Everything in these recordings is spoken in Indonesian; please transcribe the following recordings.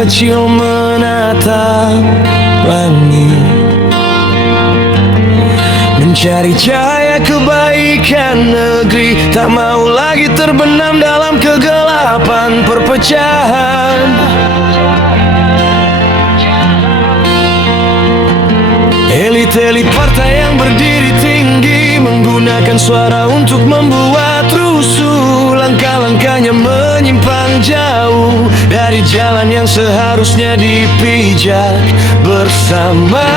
kecil menatap langit, mencari cahaya kebaikan negeri. Tak mau lagi terbenam dalam kegelapan perpecahan. Elit-elit partai yang berdiri tinggi menggunakan suara untuk membuat rusuh. Langkah-langkahnya menyimpang jauh dari jalan yang seharusnya dipijak bersama.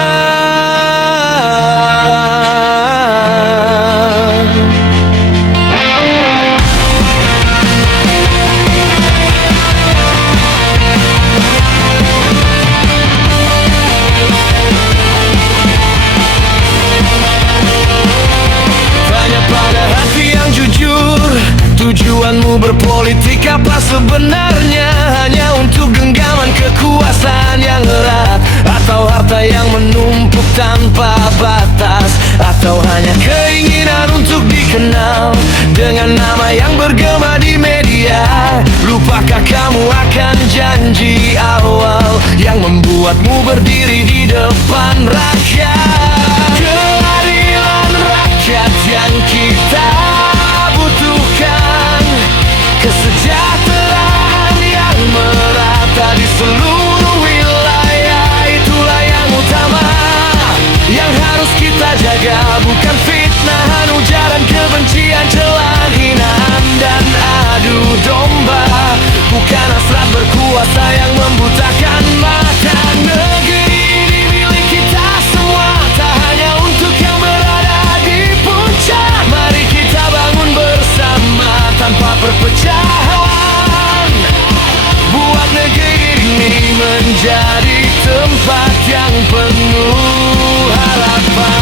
Tujuanmu berpolitik apa sebenarnya? Hanya untuk genggaman kekuasaan yang erat, atau harta yang menumpuk tanpa batas, atau hanya keinginan untuk dikenal dengan nama yang bergema di media? Lupakah kamu akan janji awal yang membuatmu berdiri di depan rakyat? Keadilan rakyat yang kita butuhkan, kesejahteraan yang merata di seluruh wilayah, itulah yang utama yang harus kita jaga. Bukan fitnahan, ujaran kebencian, celaan, hinaan, dan adu domba. Bukan hasrat berkuasa yang membutakan mata. Negeri ini milik kita semua, tak hanya untuk yang berada di puncak. Mari kita bangun bersama tanpa perpecahan, buat negeri ini menjadi tempat yang penuh harapan.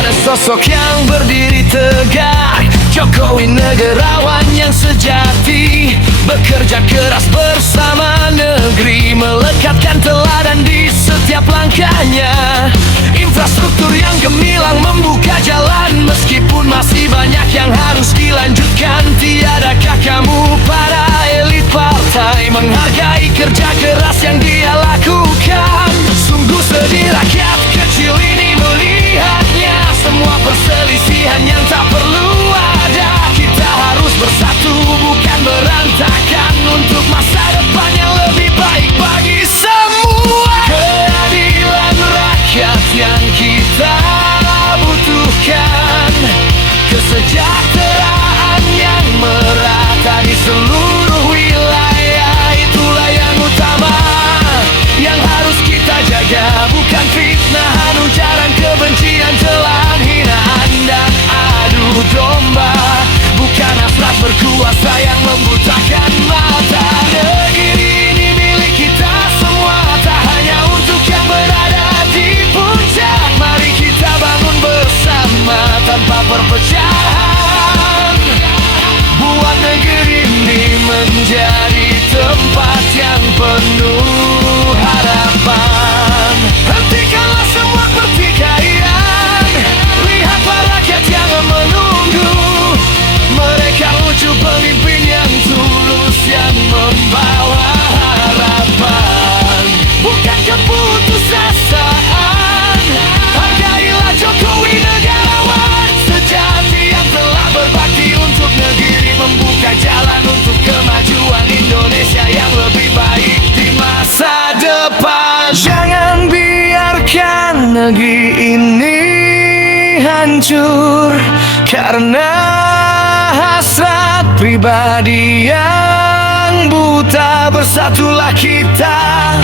Ada sosok yang berdiri tegak, Jokowi negarawan yang sejati, bekerja keras bersama negeri, melekatkan teladan di setiap langkahnya. Infrastruktur yang gemilang membuka jalan, meskipun masih banyak yang harus dilanjutkan. Tiadakah kamu para elit partai menghargai kerja keras yang dia lakukan? Sungguh sedih rakyat kecil ini melihatnya, semua perselisihan yang tak perlu ada. Kita harus bersatu, bukan berantakan, untuk masa depan yang lebih baik bagi semua. Keadilan rakyat yang kita butuhkan, kesejahteraan yang merata di seluruh wilayah, itulah yang utama yang harus kita jaga. Bukan fitnahan, ujaran kebencian, celaan, hinaan, dan adu domba. Bukan hasrat berkuasa yang membutakan mata. Negeri ini milik kita semua, tak hanya untuk yang berada di puncak. Mari kita bangun bersama tanpa perpecahan, buat negeri ini menjadi tempat yang penuh harapan. Hentikanlah semua pertikaian, lihatlah rakyat yang menunggu. Mereka ujuk pemimpin yang tulus, yang membawa harapan, bukan keputusasaan. Hargailah Jokowi negarawan sejati yang telah berbakti untuk negeri, membuka jalan untuk kemajuan Indonesia yang lebih baik di masa depan. Jangan biarkan negeri ini hancur karena hasrat pribadi yang buta. Bersatulah kita,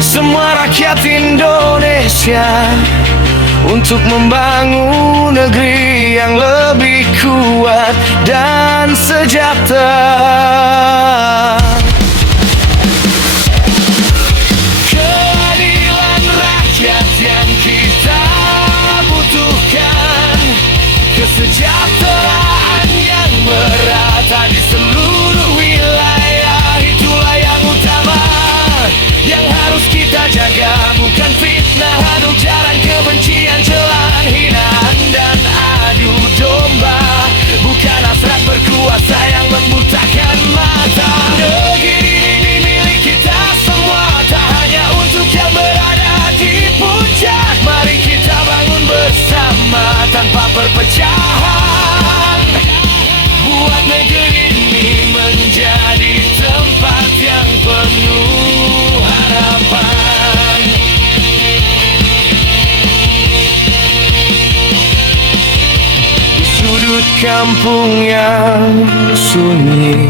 semua rakyat Indonesia, untuk membangun negeri yang lebih kuat dan sejahtera. Keadilan rakyat yang kita butuhkan, kesejahteraan yang merata di seluruh wilayah, itulah yang utama yang harus kita jaga. Bukan fitnahan, ujaran kebencian, celaan, hinaan, dan adu domba. Bukan hasrat kampung yang sunyi,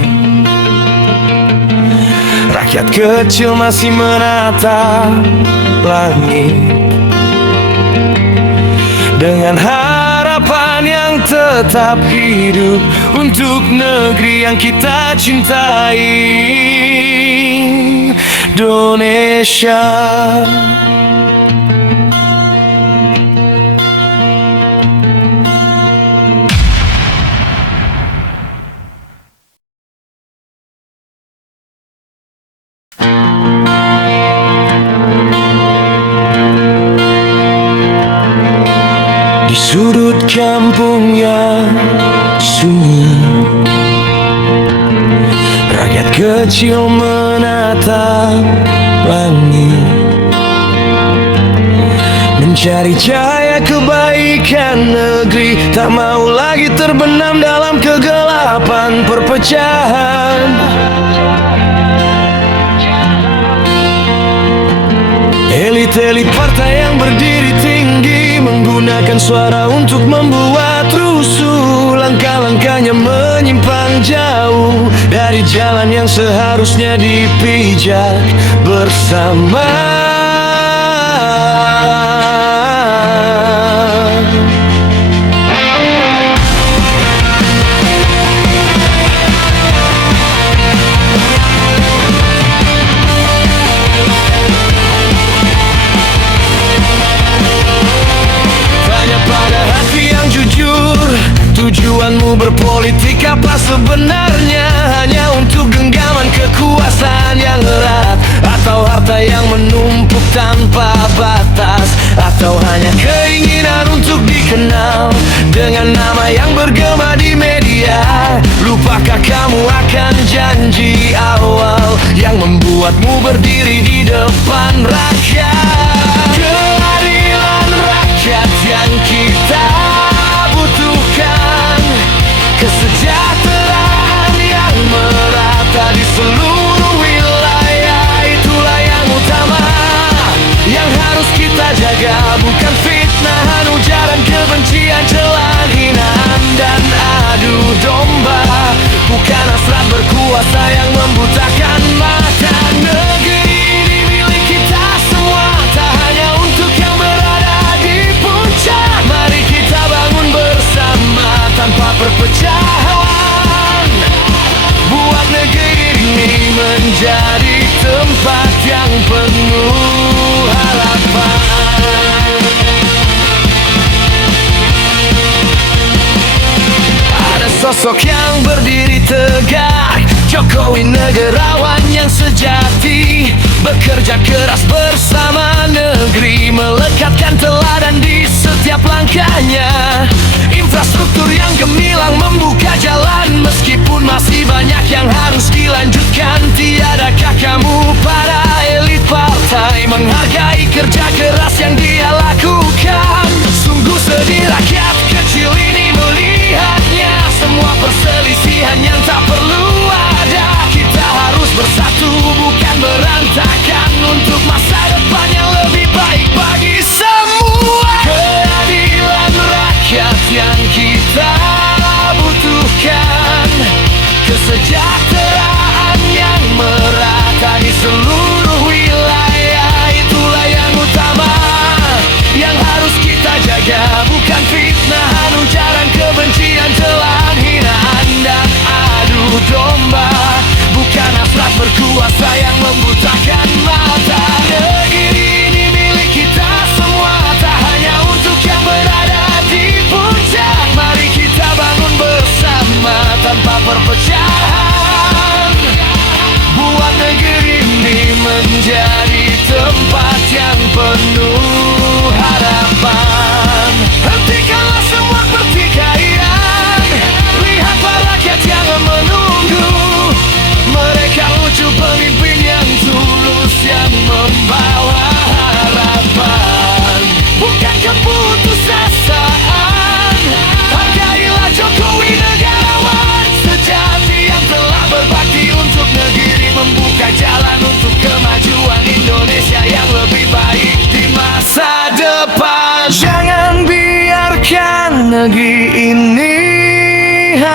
rakyat kecil masih menatap langit dengan harapan yang tetap hidup untuk negeri yang kita cintai, Indonesia. Di sudut kampung yang sunyi, rakyat kecil menatap langit, mencari cahaya kebaikan negeri, tak mau lagi terbenam dalam kegelapan perpecahan. Elit-elit partai yang berdiri tinggi menggunakan suara untuk membuat rusuh. Langkah-langkahnya menyimpang jauh dari jalan yang seharusnya dipijak bersama. Tujuanmu berpolitik apa sebenarnya? Hanya untuk genggaman kekuasaan yang erat, atau harta yang menumpuk tanpa batas, atau hanya keinginan untuk dikenal dengan nama yang bergema di media? Lupakah kamu akan janji awal yang membuatmu berdiri di depan rakyat? Keadilan rakyat yang kita butuhkan, kesejahteraan yang merata di seluruh wilayah, itulah yang utama yang harus kita jaga. Bukan fitnahan, ujaran kebencian, celaan, hinaan, dan adu domba. Bukan hasrat berkuasa yang membutakan mata. Negeri ini milik kita semua, tak hanya untuk yang berada di puncak. Mari kita bangun bersama tanpa perpecahan, buat negeri ini menjadi tempat yang penuh harapan. Ada sosok yang berdiri tegak, Jokowi negarawan yang sejati, bekerja keras bersama negeri, melekatkan teladan di setiap langkahnya. Infrastruktur yang gemilang membuka jalan, meskipun masih banyak yang harus dilanjutkan. Tiadakah kamu para elit partai menghargai kerja keras yang dia lakukan? Sungguh sedih rakyat kecil ini melihatnya, semua perselisihan yang tak perlu ada. Kita harus bersatu, bukan berantakan, untuk masa depan yang lebih baik bagi semua. Keadilan rakyat yang kita butuhkan, kesejahteraan yang merata di seluruh wilayah, itulah yang utama yang harus kita jaga. Bukan fitnahan, ujaran kebencian, celaan, hinaan, dan adu domba. Bukan hasrat berkuasa yang membutakan mata. Negeri ini milik kita semua, tak hanya untuk yang berada di puncak. Mari kita bangun bersama tanpa perpecahan, buat negeri ini menjadi tempat yang penuh harapan. Hentikanlah semua pertikaian, lihatlah rakyat yang menunggu.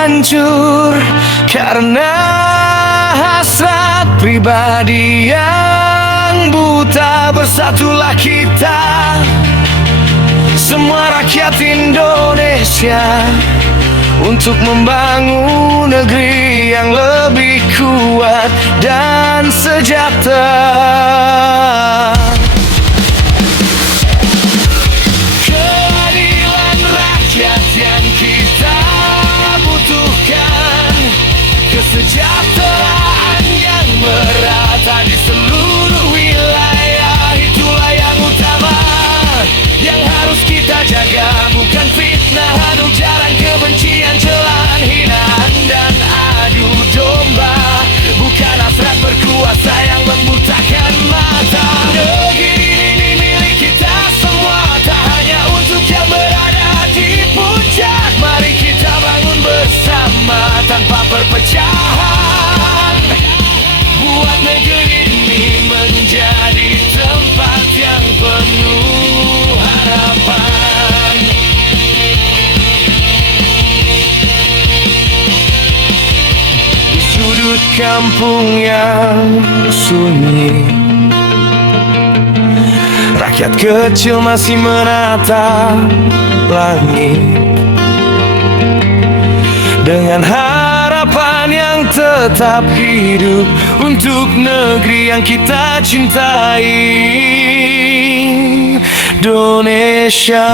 hancur karena hasrat pribadi yang buta. Bersatulah kita, semua rakyat Indonesia, untuk membangun negeri yang lebih kuat dan sejahtera. Keadilan rakyat yang kita butuhkan, kesejahteraan yang merata di seluruh wilayah, itulah yang utama yang harus kita jaga. Bukan fitnah, ujaran kebencian, celaan, hinaan, dan adu domba. Bukan hasrat berkuasa yang membutakan mata. Negeri ini milik kita semua, tak hanya untuk yang berada di puncak. Mari kita bangun bersama tanpa perpecahan, buat negeri ini menjadi tempat yang penuh harapan. Di sudut kampung yang sunyi, rakyat kecil masih menatap langit dengan harapan yang tetap hidup untuk negeri yang kita cintai, Indonesia.